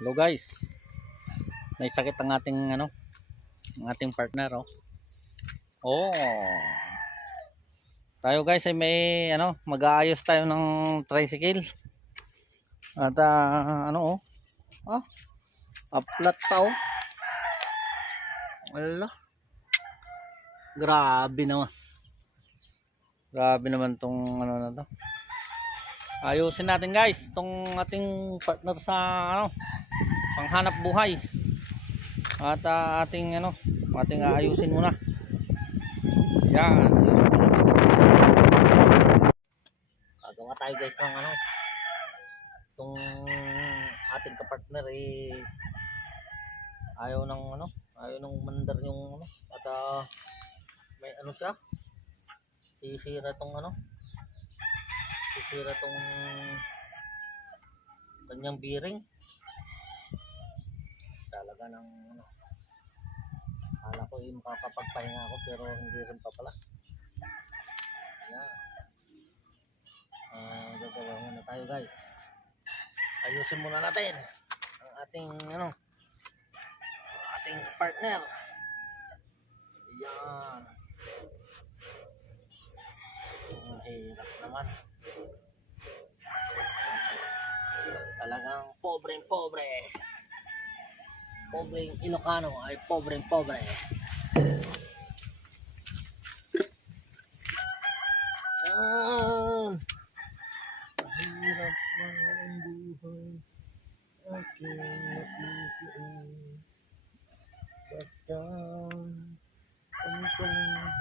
Hello guys. May sakit ang ating ang ating partner oh. Oh. Tayo guys ay may mag-aayos tayo ng tricycle. At uplat pa oh. Wala. Grabe naman. Grabe naman tong na to. Ayusin natin guys tong ating partner sa panghanap buhay. At ating aayusin muna. Yan. Gagawa tayo guys ng tong ating kapartner ayaw nang mandar yung at may siya. Sisira tong kanyang bearing. Talaga ng akala ko makakapagpahinga ako pero hindi rin pa pala. Yan. Gagawa muna tayo guys. Ayusin muna natin ang ating ating partner. Yan. Hirap naman. Talagang pobreng Ilocano ay pobre. Mahirap man ang buhay aking matitiis. Basta kami pa lang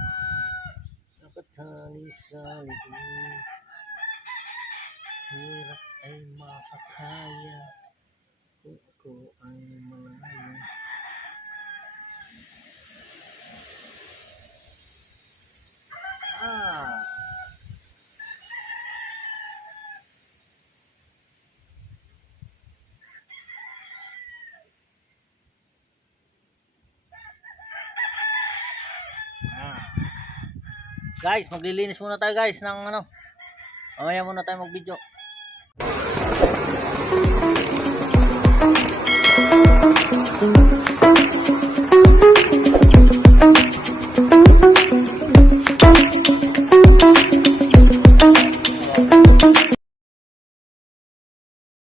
nakatali sa likod. Hirap ay makakaya kung ako ay malayo. Guys, maglilinis muna tayo guys ng mamaya muna tayo mag-video.